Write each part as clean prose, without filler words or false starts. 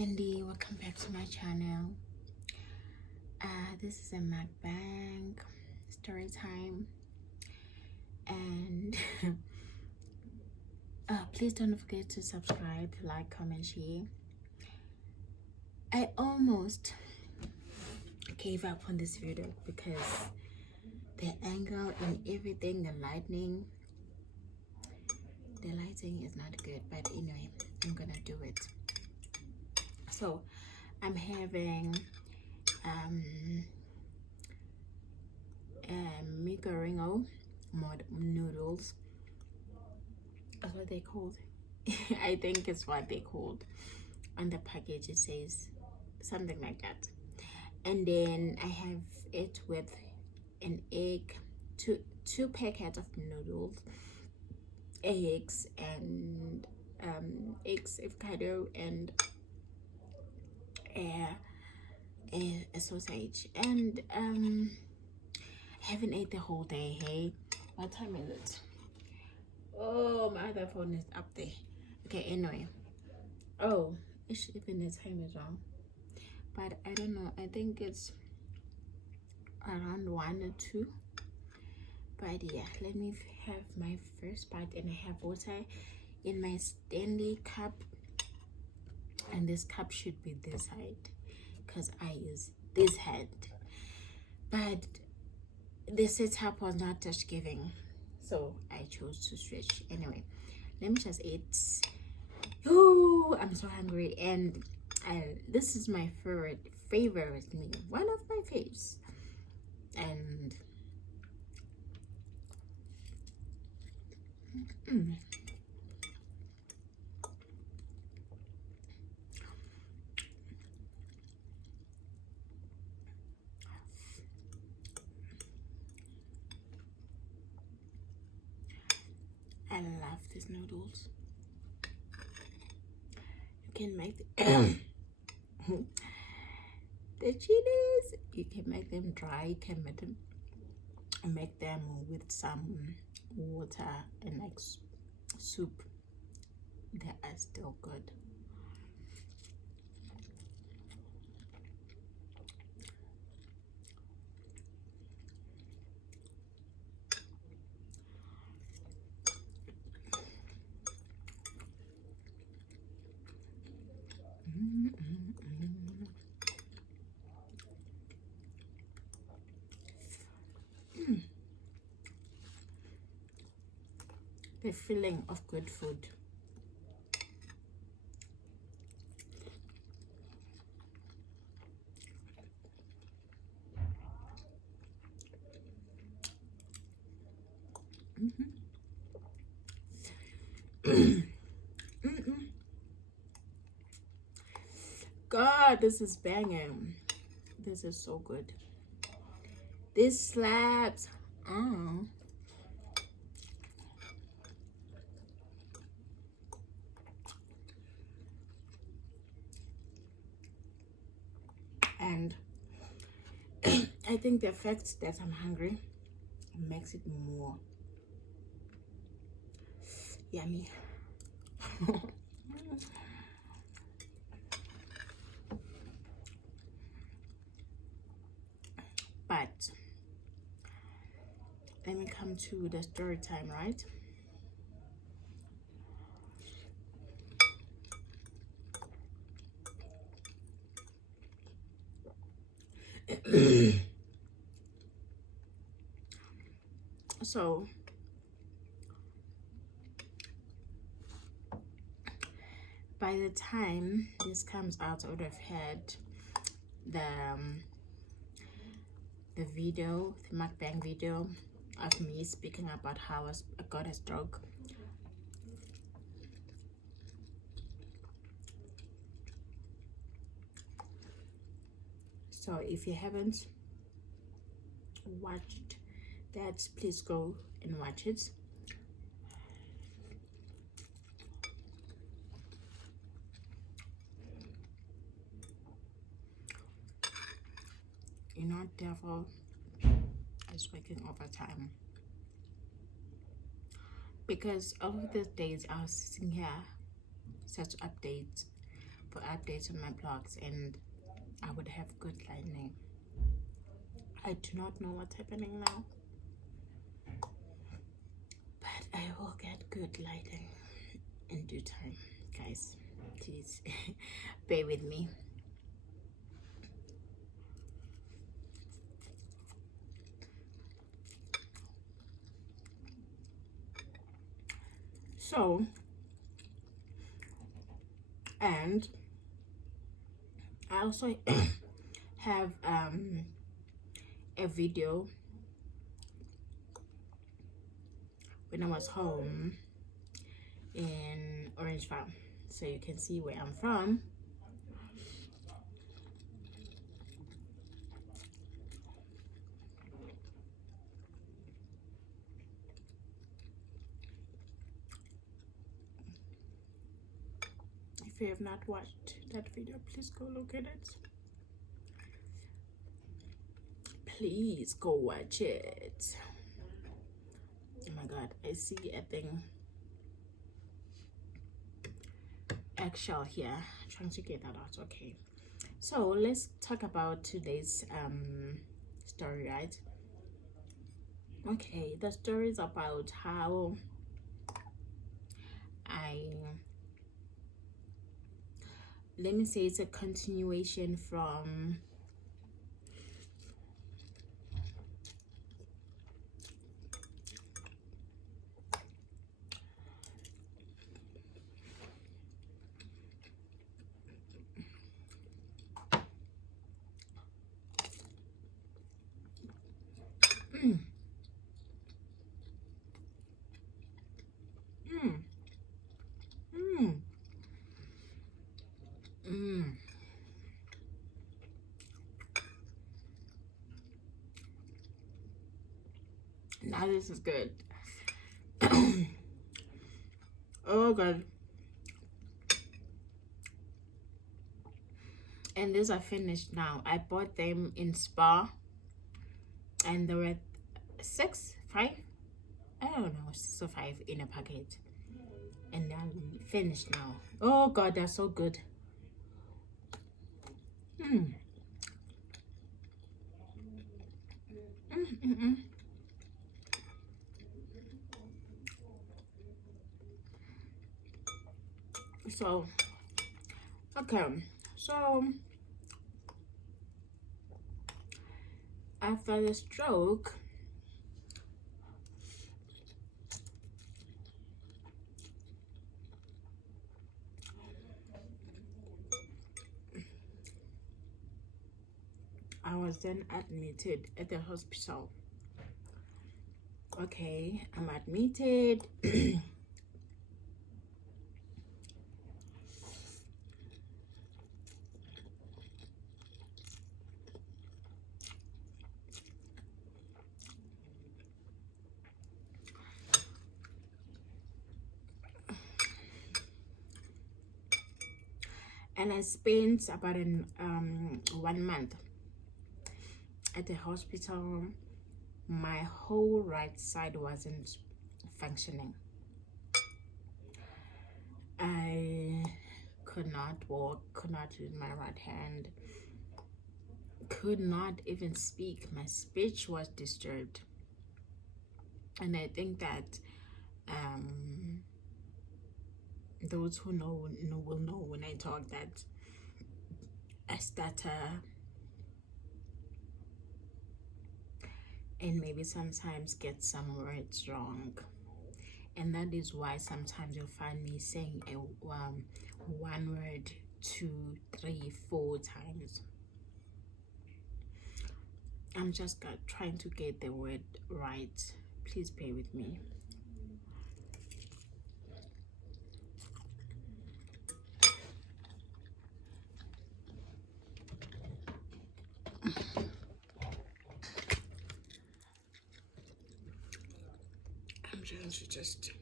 Cindy, welcome back to my channel. This is a mukbang story time, and please don't forget to subscribe, like, comment, share. I almost gave up on this video because the angle and everything, the lighting is not good, but anyway, I'm gonna do it. So I'm having Mukbang noodles. That's what they called. I think it's what they called. On the package it says something like that. And then I have it with an egg, two packets of noodles, eggs, and avocado, and a sausage. And I haven't ate the whole day. Hey, what time is it? Oh, my other phone is up there. Okay, anyway. Oh, even the time is wrong, but I don't know. I think it's around 1 or 2. But yeah, let me have my first bite. And I have water in my Stanley cup, and this cup should be this side because I use this hand. But the setup was not touch giving, so I chose to switch. Anyway, let me just eat. Oh, I'm so hungry, and this is my favorite meal, one of my faves. And I love these noodles. You can make the chilies. You can make them dry. You can make them with some water and like soup. They are still good. The feeling of good food. God, this is banging. This is so good. This slaps. And I think the fact that I'm hungry makes it more yummy. But let me come to the story time, right? So by the time this comes out, I would have had the video, the mukbang video of me speaking about how I got a stroke. So if you haven't watched that, please go and watch it. You know, devil is working overtime, because all of these days I was sitting here, such updates, put updates on my blogs and I would have good lighting. I do not know what's happening now, but I will get good lighting in due time, guys. Please bear with me. So, and I also have a video when I was home in Orange Farm, so you can see where I'm from. If you have not watched that video, please go look at it. Please go watch it. Oh my god, I see a thing, eggshell here, trying to get that out. Okay, so let's talk about today's story, right? Okay, the story is about how let me say it's a continuation from now this is good. Oh god. And these are finished now. I bought them in Spar and there were 6, 5, I don't know, 6 or 5 in a packet, and they're finished now. Oh god, they're so good. So okay, so after the stroke, I was then admitted at the hospital. Okay, I'm admitted. And I spent about 1 month at the hospital. My whole right side wasn't functioning. I could not walk, could not use my right hand, could not even speak. My speech was disturbed. And I think that those who know will know when I talk that I stutter and maybe sometimes get some words wrong, and that is why sometimes you'll find me saying a one word 2, 3, 4 times. I'm just trying to get the word right. Please bear with me. I'm trying to just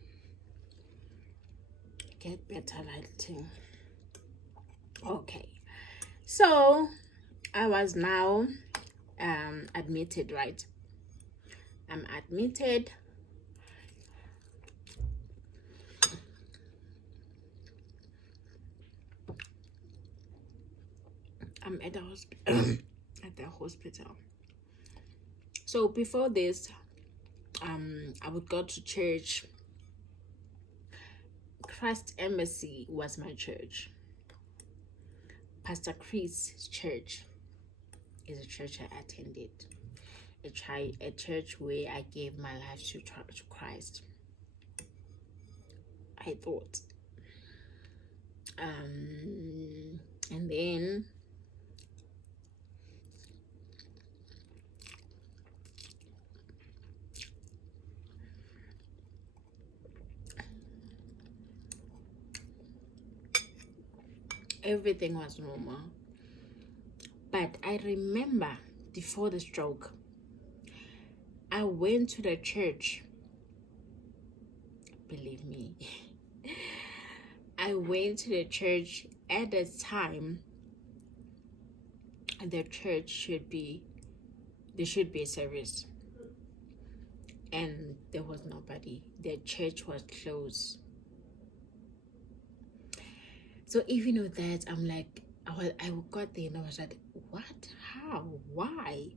get better lighting. Okay, so I was now admitted, right? I'm admitted. I'm at the hospital. At the hospital. So before this, I would go to church. Christ Embassy was my church. Pastor Chris's church is a church I attended. A church where I gave my life to Christ. I thought. And then everything was normal. But I remember before the stroke, I went to the church. Believe me. I went to the church at the time. The church there should be a service. And there was nobody. The church was closed. So even with that, I'm like, I got there and I was like, what? How? Why?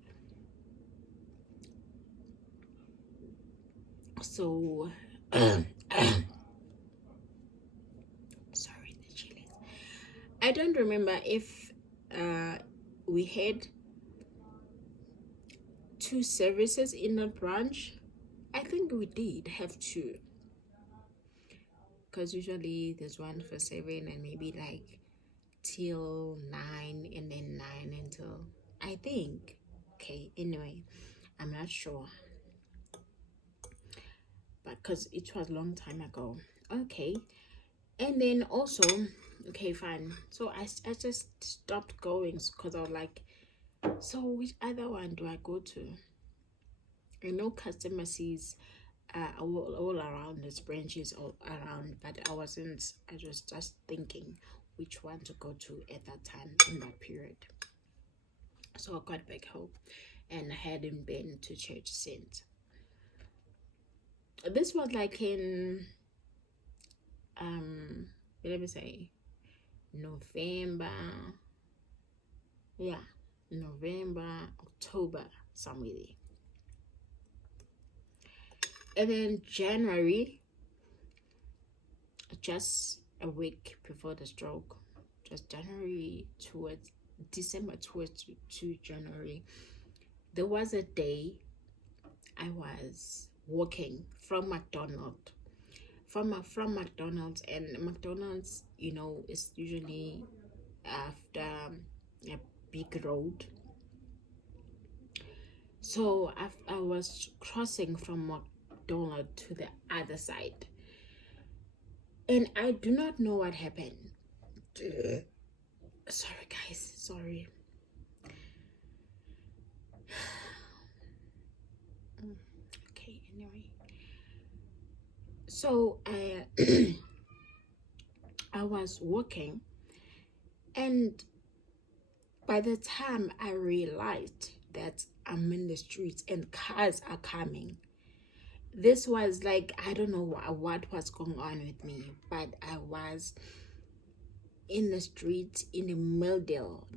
So, sorry, the chilies. I don't remember if we had 2 services in that branch. I think we did have 2. Because usually there's one for 7 and maybe like till 9 and then 9 until, I think. Okay, anyway, I'm not sure. But because it was a long time ago. Okay. And then also, okay, fine. So I just stopped going because I was like, so which other one do I go to? I know customer sees all around, there's branches all around, but I was just thinking which one to go to at that time in that period. So I got back home and I hadn't been to church since. This was like in let me say November, October, somewhere there. And then January, just a week before the stroke, just January towards December towards to January, there was a day I was walking from McDonald's, from McDonald's, and McDonald's, you know, is usually after a big road. So I was crossing from McDonald's to the other side, and I do not know what happened. Sorry guys, sorry. Okay, anyway, so I was walking, and by the time I realized that I'm in the streets and cars are coming, this was like, I don't know what was going on with me, but I was in the street, in the middle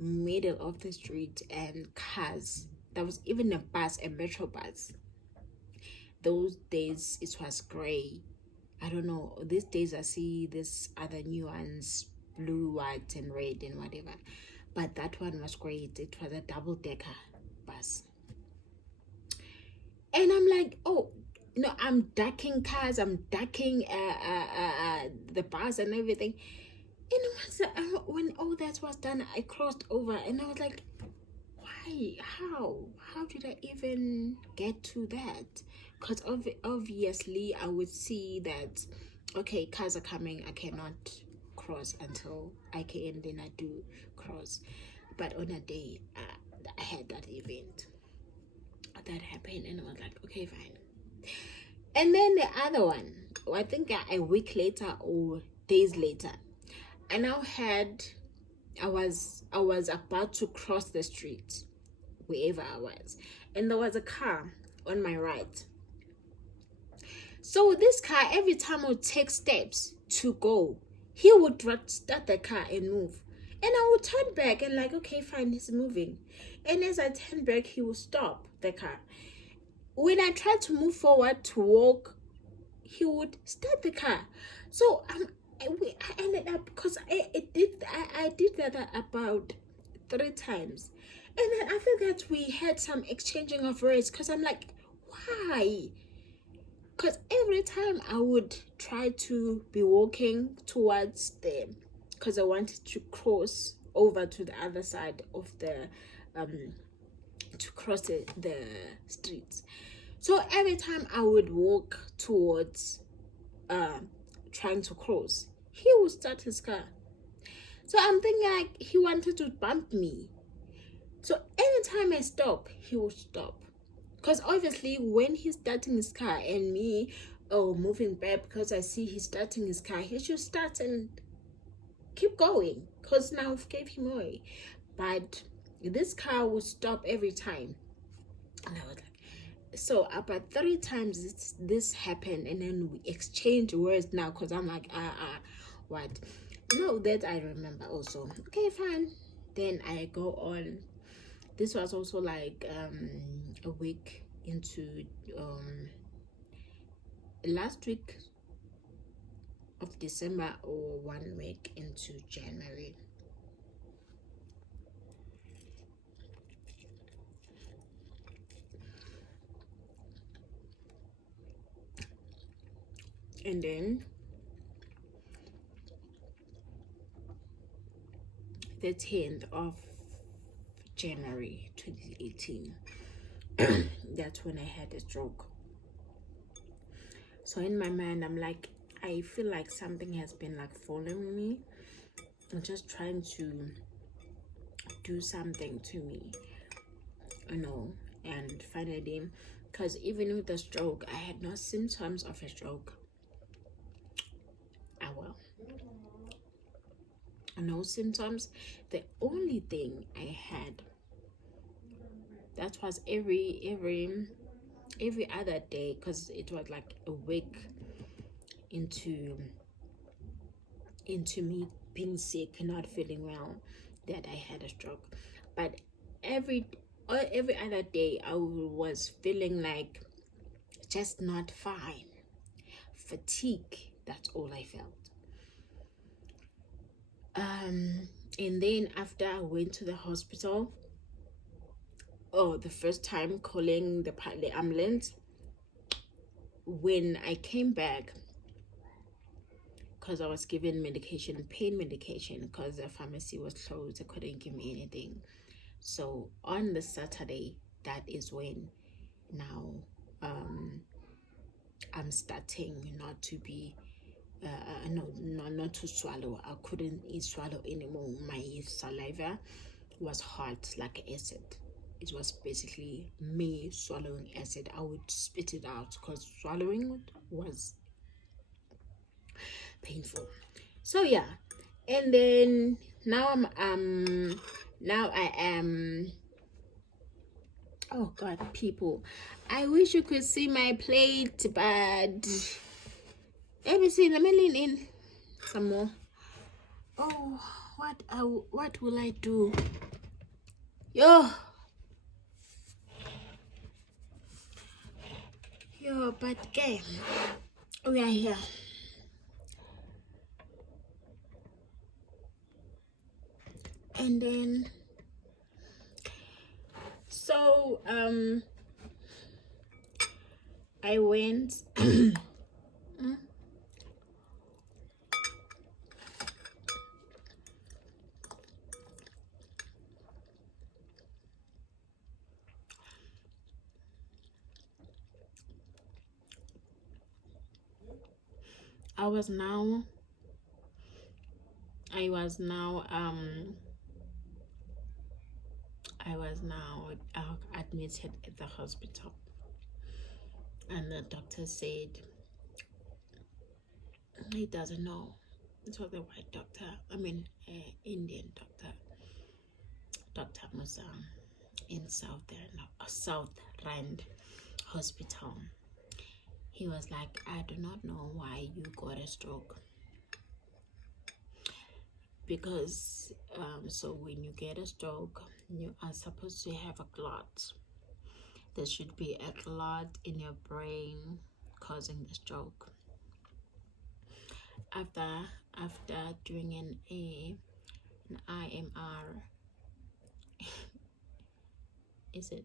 of the street, and cars. There was even a bus, a metro bus. Those days it was gray. I don't know, these days I see this other new ones, blue, white and red and whatever, but that one was great. It was a double-decker bus, and I'm like, oh no, I'm ducking cars, I'm ducking the bus and everything. And when all that was done, I crossed over and I was like, why? How did I even get to that? Because obviously I would see that, okay, cars are coming, I cannot cross until I can, then I do cross. But on a day, I had that event that happened, and I was like, okay, fine. And then the other one, I think a week later or days later, I now had, I was about to cross the street, wherever I was, and there was a car on my right. So this car, every time I would take steps to go, he would start the car and move. And I would turn back and like, okay, fine, he's moving. And as I turn back, he will stop the car. When I tried to move forward to walk, he would start the car. So I ended up, because I did that about 3 times. And then after that, we had some exchanging of words, because I'm like, why? Because every time I would try to be walking towards them, because I wanted to cross over to the other side of the to cross the streets. So every time I would walk towards trying to cross, he would start his car. So I'm thinking like he wanted to bump me. So anytime I stop, he would stop. Because obviously when he's starting his car and me moving back, because I see he's starting his car, he should start and keep going, because now I've gave him away. But this car would stop every time. And I was like, so about 3 times this happened, and then we exchange words now, because I'm like, what? No, that I remember also. Okay, fine. Then I go on. This was also like a week into last week of December, or 1 week into January. And then the 10th of January 2018, that's when I had a stroke. So in my mind, I'm like, I feel like something has been like following me. I'm just trying to do something to me, you know. And finally, because even with the stroke, I had no symptoms of a stroke. Well, no symptoms. The only thing I had, that was every other day, because it was like a week into me being sick, not feeling well, that I had a stroke. But every other day I was feeling like just not fine, fatigue, that's all I felt. And then after I went to the hospital, the first time calling the ambulance, when I came back, because I was given medication, pain medication, because the pharmacy was closed, they couldn't give me anything. So on the Saturday, that is when now I'm starting not to be not to swallow. I couldn't swallow anymore. My saliva was hot like acid. It was basically me swallowing acid. I would spit it out, because swallowing it was painful. So yeah, and then now I am, oh god, people, I wish you could see my plate, but let me see, let me lean in some more. Oh, what will I do? Yo, but okay, we are here. And then so I went I was now admitted at the hospital, and the doctor said he doesn't know. It was a white doctor, Indian doctor, Dr. Musa, in South Rand Hospital. He was like, I do not know why you got a stroke. because so when you get a stroke, you are supposed to have a clot. There should be a clot in your brain causing the stroke. After doing an IMR, is it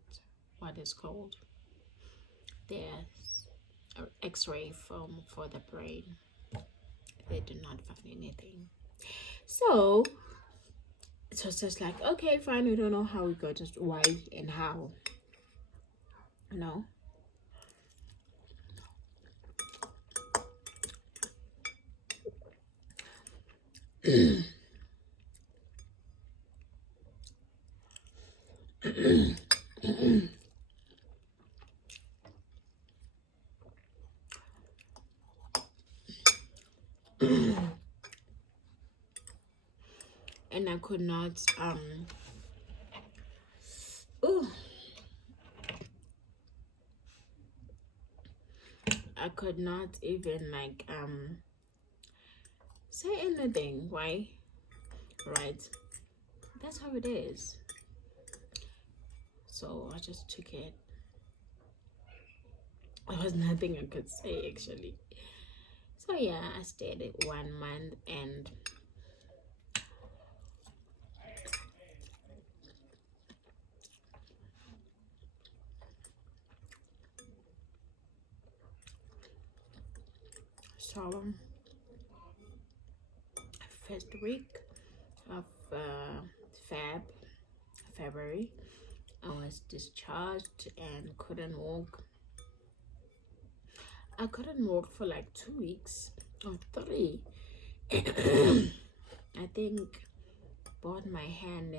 what is called? There's an X-ray film for the brain. They did not find anything. So it was just like, okay, fine, we don't know how we got it, why and how. No. And I could not I could not even like say anything. Why? Right? That's how it is. So I just took it. There was nothing I could say actually. So yeah, I stayed it 1 month and so first week of February, I was discharged and couldn't walk. I couldn't walk for like 2 weeks or 3. I think both my hand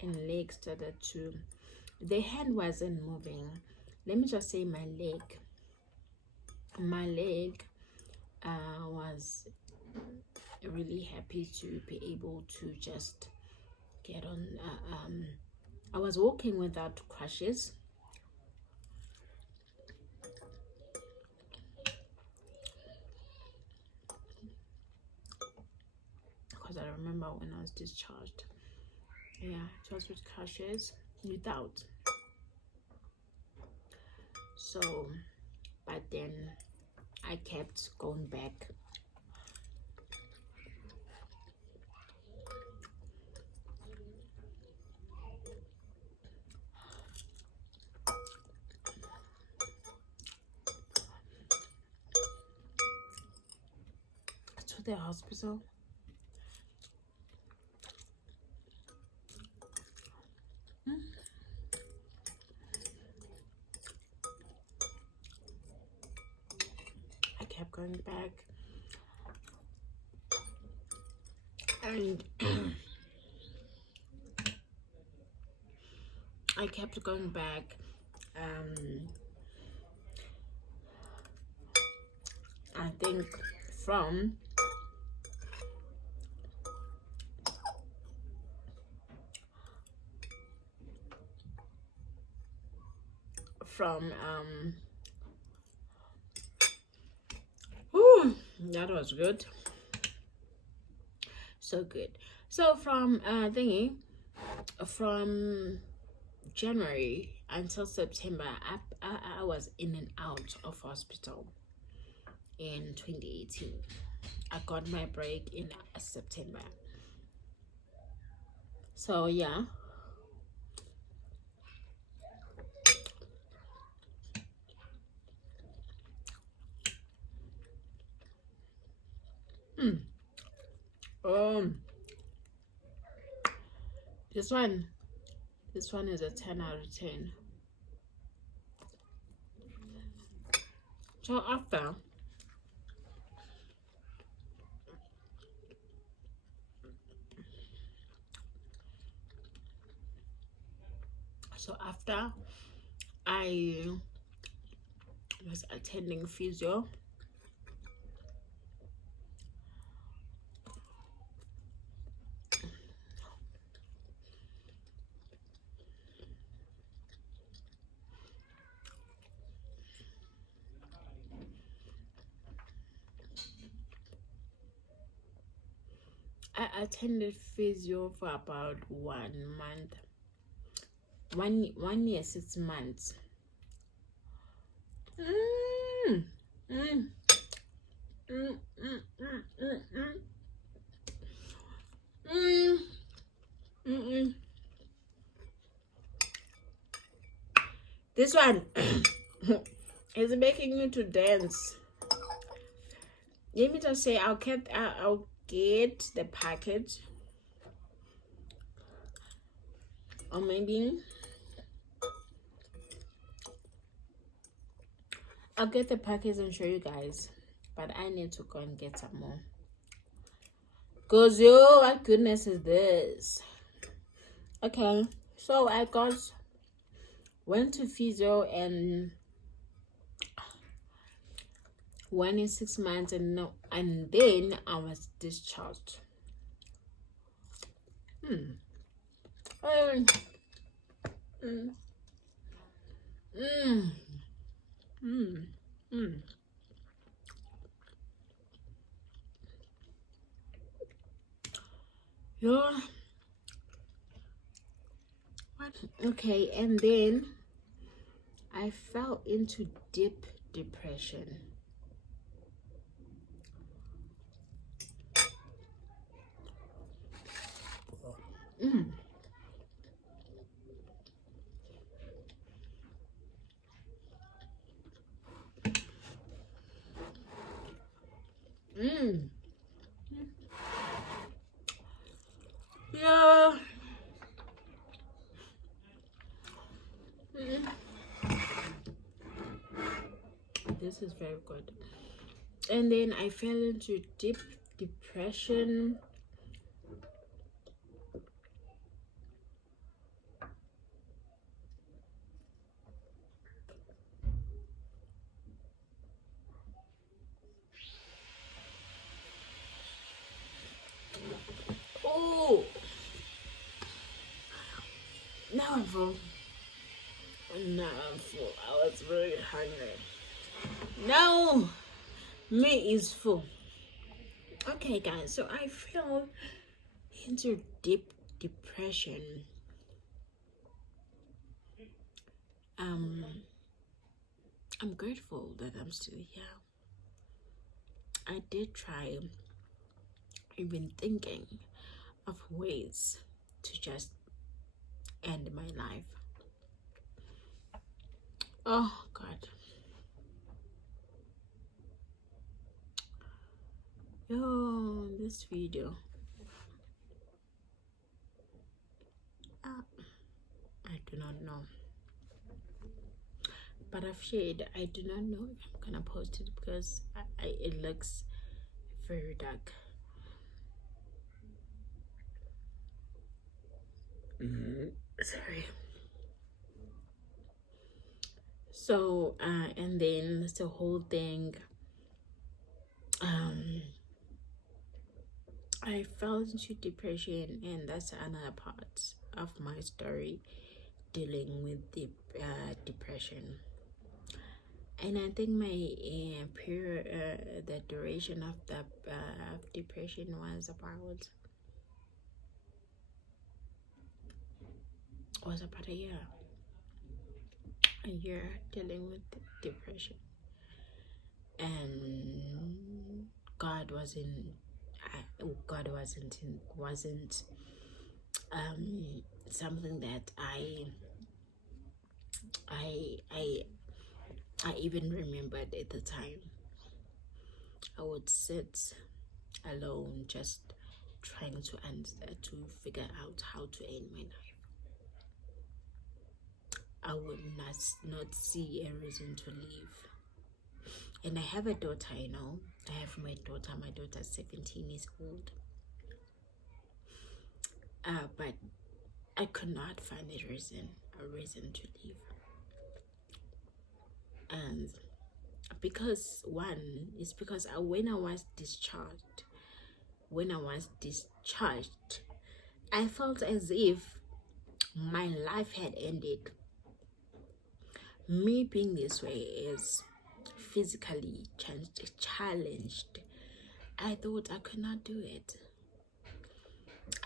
and leg started to, the hand wasn't moving. Let me just say my leg was really happy to be able to just get on. I was walking without crutches. Because I remember when I was discharged, yeah, it was with crutches, without. So, but then I kept going back. To the hospital. I kept going back, and I kept going back. I think from that was good, so good. So from from January until September, I was in and out of hospital. In 2018, I got my break in September. So yeah, this one is a 10 out of 10. So after I was attending physio, I attended physio for about 1 month. 1 year, 6 months. Mm. Mm. Mm. Mm. Mm. Mm. Mm. Mm. Mm. This one is making you to dance. Let me just say, I'll get the package, or maybe I'll get the package and show you guys. But I need to go and get some more. Cause yo, what goodness is this? Okay, so I went to physio and 1 in 6 months, and then I was discharged. Mm. Mm. Mm. Mm. Mm. Mm. Yeah. What? Okay, and then I fell into deep depression. Mm. Mm. Yeah. Mm. This is very good. And then I fell into deep depression. Oh, now I'm full. Now I'm full. I was very hungry. Now me is full. Okay, guys. So I fell into deep depression. Um, I'm grateful that I'm still here. I did try, even thinking of ways to just end my life. Oh God. Yo, this video. I do not know. But I've shared. I do not know if I'm gonna post it because it looks very dark. Sorry. So and then the whole thing, I fell into depression, and that's another part of my story, dealing with the depression. And I think my period, the duration of the depression was about a year. A year dealing with depression, and God wasn't. God wasn't something that I I I even remembered at the time. I would sit alone, just trying to figure out how to end my life. I would not see a reason to live. And I have a daughter, you know. I have my daughter. My daughter's 17 years old. But I could not find a reason to live. And because when I was discharged, I felt as if my life had ended. Me being this way is physically challenged. I thought I could not do it.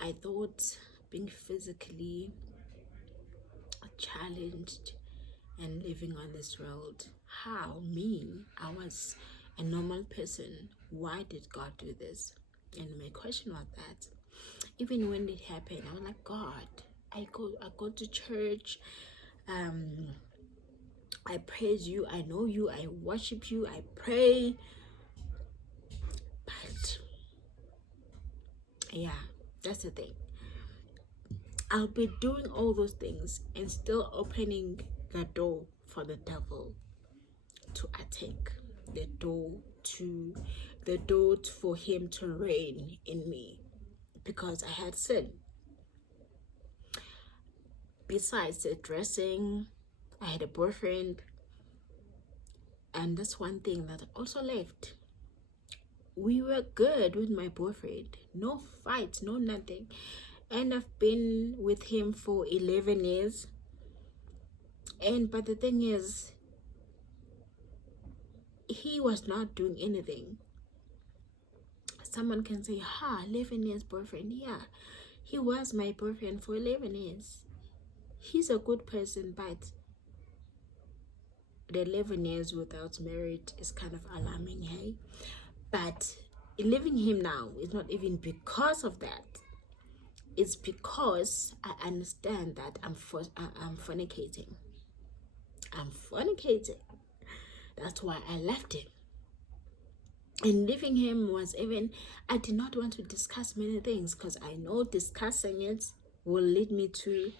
I thought being physically challenged and living on this world, how me? I was a normal person. Why did God do this? And my question was that even when it happened, I was like, God, I go to church, I praise you, I know you, I worship you, I pray, but yeah, that's the thing. I'll be doing all those things and still opening the door for the devil to attack, the door for him to reign in me, because I had sinned. Besides the dressing, I had a boyfriend, and that's one thing that also left. We were good with my boyfriend, no fights, no nothing, and I've been with him for 11 years. And but the thing is, he was not doing anything. Someone can say, 11 years boyfriend. Yeah, he was my boyfriend for 11 years. He's a good person, but the 11 years without marriage is kind of alarming, hey? But leaving him now is not even because of that. It's because I understand that I'm fornicating. I'm fornicating. That's why I left him. And leaving him was even, I did not want to discuss many things because I know discussing it will lead me to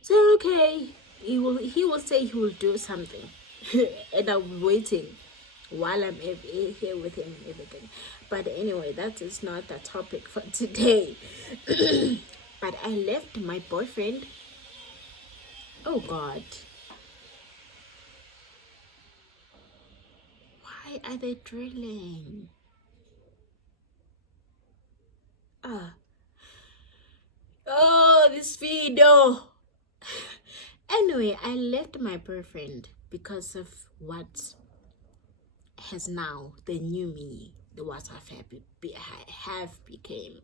say, okay, he will say he will do something. And I'll be waiting while I'm here with him and everything. But anyway, that is not the topic for today. But I left my boyfriend. Oh God. Why are they drilling? Oh, this video. Anyway, I left my boyfriend because of what has now the new me, the what I have became.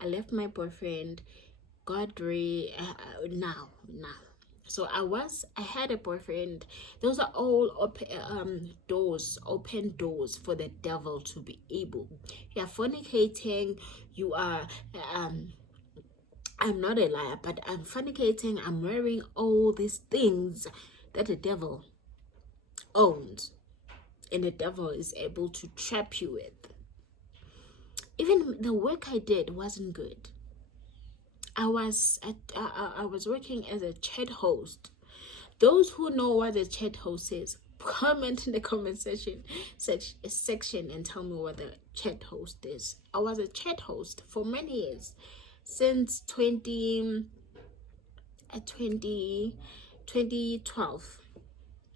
I left my boyfriend. Now. So I had a boyfriend. Those are all open doors for the devil to be able. You are fornicating. You are I'm not a liar, but I'm fornicating. I'm wearing all these things that the devil owns, and the devil is able to trap you with. Even the work I did wasn't good. I was working as a chat host. Those who know what a chat host is, comment in the comment section and tell me what a chat host is. I was a chat host for many years, since 2012.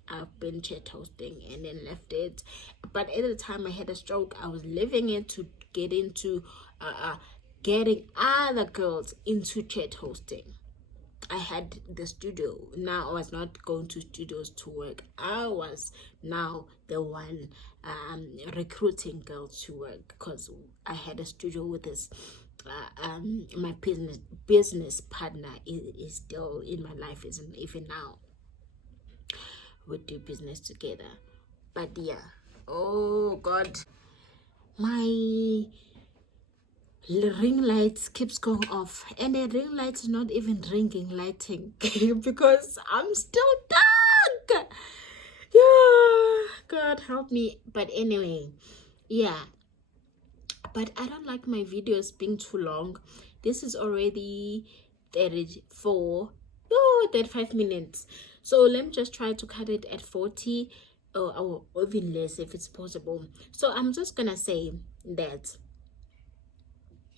I've been chat hosting and then left it. But at the time I had a stroke, I was leaving it to get into getting other girls into chat hosting. I had the studio. Now I was not going to studios to work. I was now the one recruiting girls to work, because I had a studio with this my business partner is still in my life, isn't even now. We do business together. But yeah, oh God, my ring light keeps going off, and the ring light is not even lighting because I'm still dark. Yeah, God help me. But anyway, yeah, but I don't like my videos being too long. This is already 35 minutes, so let me just try to cut it at 40 or even less if it's possible. So I'm just gonna say that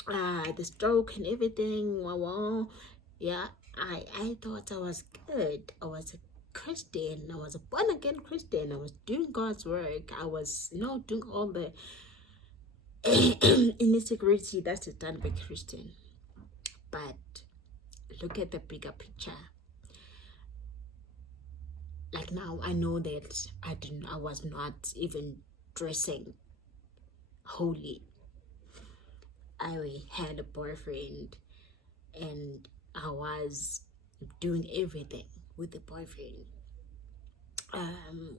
the stroke and everything, yeah, I thought I was good. I was a Christian. I was a born again Christian. I was doing God's work. I was doing all the insecurity that is done by Christian. But look at the bigger picture. Like now I know that I was not even dressing holy. I had a boyfriend, and I was doing everything with the boyfriend.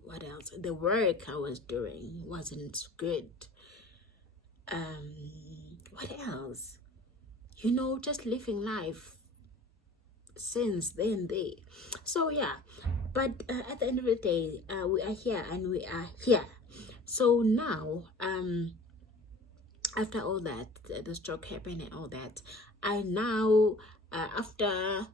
What else? The work I was doing wasn't good. What else? Just living life since then day. So yeah, but at the end of the day, we are here and we are here. So now, after all that, the stroke happened and all that, I now, after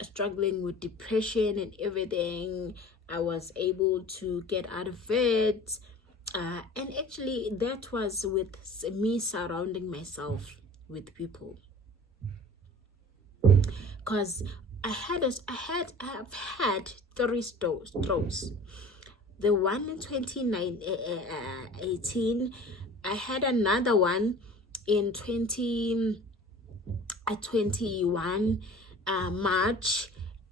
struggling with depression and everything, I was able to get out of it. And actually, that was with me surrounding myself with people, because I've had 3 strokes. The one in 2018, I had another one in 2021 March,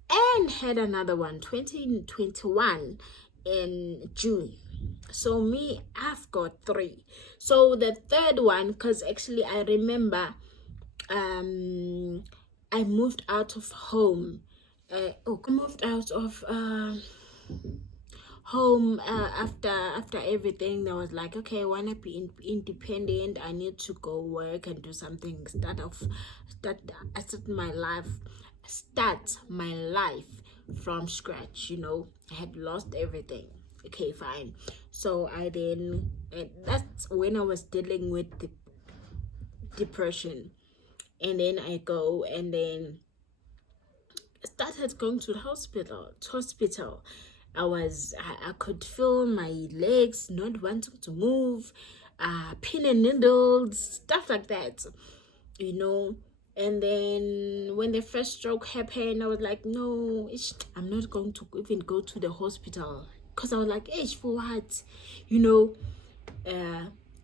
and had another one 2021 in June. So I've got 3. So the third one, because actually I remember I moved out of home. I moved out of home after everything. I was like, okay, I want to be independent. I need to go work and do something. Start my life from scratch. I had lost everything. Okay, fine. So that's when I was dealing with the depression, and then I go and then started going to the hospital. I could feel my legs not wanting to move, pin and needles, stuff like that, and then when the first stroke happened, I was like, no, I'm not going to even go to the hospital, because I was like, for what?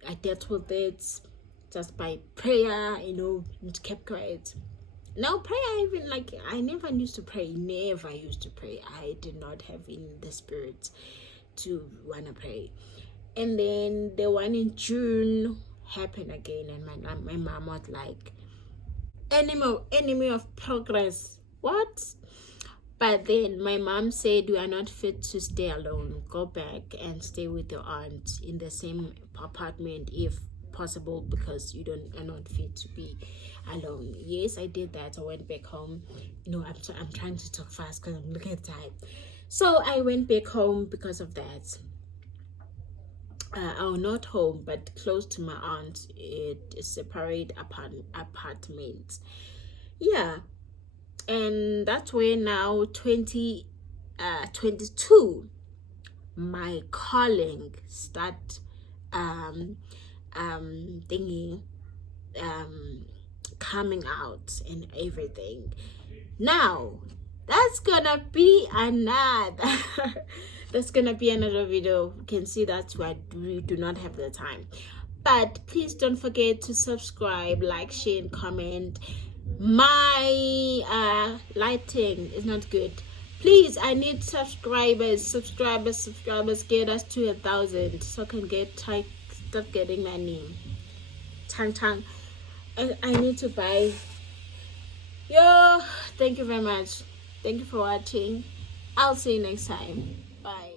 I dealt with it just by prayer, and kept quiet. Now prayer, even like I never used to pray. I did not have in the spirit to wanna pray. And then the one in June happened again, and my mom was like, enemy of progress. What? But then my mom said, you are not fit to stay alone. Go back and stay with your aunt in the same apartment if possible, because are not fit to be alone. Yes, I did that. I went back home. I'm trying to talk fast because I'm looking at the time. So I went back home because of that. Not home, but close to my aunt. It is separate apartments. Yeah, and that's where now 2022 my calling start thingy coming out and everything. Now that's gonna be another video. You can see that's why we do not have the time, but please don't forget to subscribe, like, share, and comment. My lighting is not good. Please, I need subscribers. Get us to 1,000 so I can start getting money. Tang. I need to buy. Thank you very much. Thank you for watching. I'll see you next time. Bye.